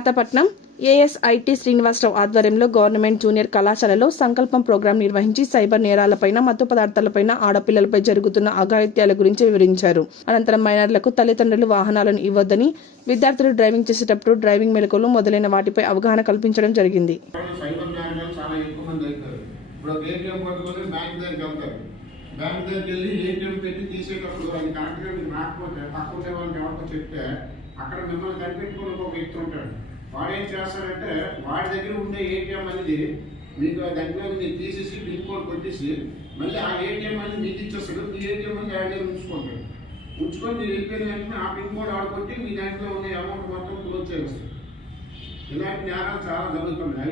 పాతపట్నం ఏఎస్ఐటి శ్రీనివాసరావు ఆధ్వర్యంలో government junior కళాశాలలో సంకల్పం ప్రోగ్రాం నిర్వహించి సైబర్ నేరాలపైన, మత్తు పదార్థాలపైన, ఆడపిల్లలపై జరుగుతున్న అఘాయిత్యాల గురించి వివరించారు. అనంతరం మైనర్లకు తల్లిదండ్రులు వాహనాలను ఇవ్వొద్దని, విద్యార్థులు డ్రైవింగ్ చేసేటప్పుడు డ్రైవింగ్ మెలకువలు మొదలైన వాటిపై అవగాహన కల్పించడం జరిగింది. బ్యాంక్ దగ్గరికి వెళ్ళి ఏటీఎం పెట్టి తీసేటప్పుడు అది కరెక్ట్గా మీకు రాకపోతే పక్క ఉండే వాళ్ళకి ఎవరికో చెప్తే అక్కడ మిమ్మల్ని కనిపెట్టుకుని ఒక వ్యక్తి ఉంటాడు. వాడు ఏం చేస్తాడంటే వాడి దగ్గర ఉండే ఏటీఎం అనేది మీకు దగ్గర మీరు తీసేసి పిన్ కోడ్ కొట్టేసి మళ్ళీ ఆ ఏటీఎం అనేది మీకు ఇచ్చేస్తాడు. మీ ఏటీఎం అనేది ఆయన దగ్గర ఉంచుకుంటాడు. ఉంచుకొని మీరు వెళ్ళిపోయిన వెంటనే ఆ పిన్ కోడ్ ఆడుకొట్టి మీ దాంట్లో ఉన్న అమౌంట్ మొత్తం క్లోజ్ చేస్తారు. ఇలాంటి నేరాలు చాలా జరుగుతున్నాయి.